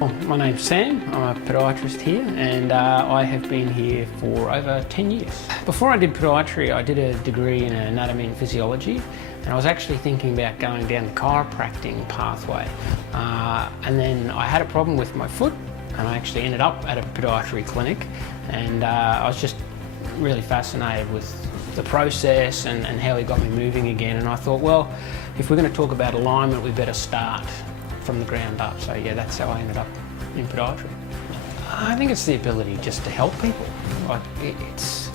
Well, my name's Sam, I'm a podiatrist here and I have been here for over 10 years. Before I did podiatry, I did a degree in anatomy and physiology, and I was actually thinking about going down the chiropractic pathway. And then I had a problem with my foot and I actually ended up at a podiatry clinic, and I was just really fascinated with the process and how he got me moving again, and I thought, well, if we're going to talk about alignment, we better start from the ground up. So yeah, that's how I ended up in podiatry. I think it's the ability just to help people. Like it's,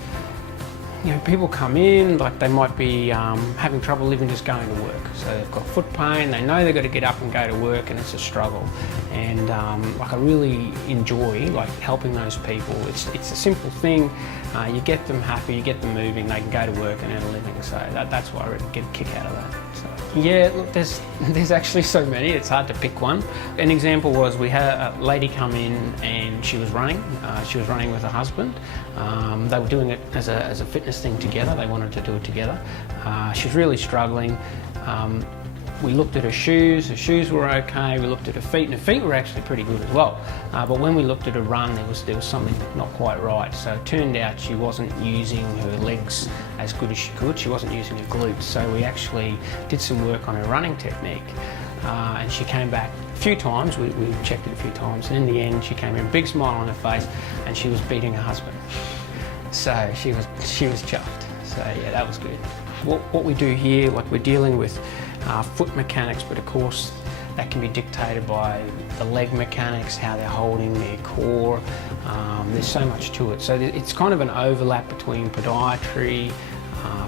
you know, people come in, like they might be having trouble even just going to work. So they've got foot pain, they know they've got to get up and go to work, and it's a struggle. And like I really enjoy like helping those people. It's a simple thing. You get them happy, you get them moving, they can go to work and earn a living. So that's why I really get a kick out of that. So, yeah, look, there's actually so many, it's hard to pick one. An example was we had a lady come in and she was running. She was running with her husband. They were doing it as a fitness thing together. They wanted to do it together. She was really struggling. We looked at her shoes were okay, we looked at her feet, and her feet were actually pretty good as well. But when we looked at her run, there was something not quite right. So it turned out she wasn't using her legs as good as she could, she wasn't using her glutes. So we actually did some work on her running technique. And she came back a few times, we checked it a few times, and in the end she came in, big smile on her face, and she was beating her husband. So she was chuffed. So yeah, that was good. What we do here, like we're dealing with foot mechanics, but of course that can be dictated by the leg mechanics, how they're holding their core. There's so much to it. So it's kind of an overlap between podiatry,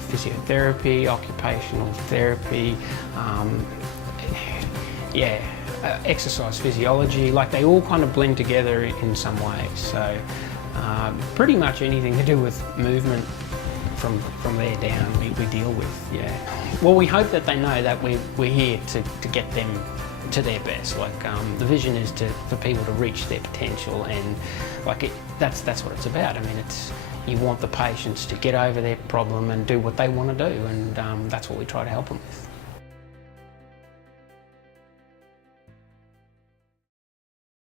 physiotherapy, occupational therapy, exercise physiology. Like they all kind of blend together in some ways. So pretty much anything to do with movement from there down we deal with, yeah. Well, we hope that they know that we're here to get them to their best. Like the vision is for people to reach their potential, and like that's what it's about. I mean, you want the patients to get over their problem and do what they want to do, and that's what we try to help them with.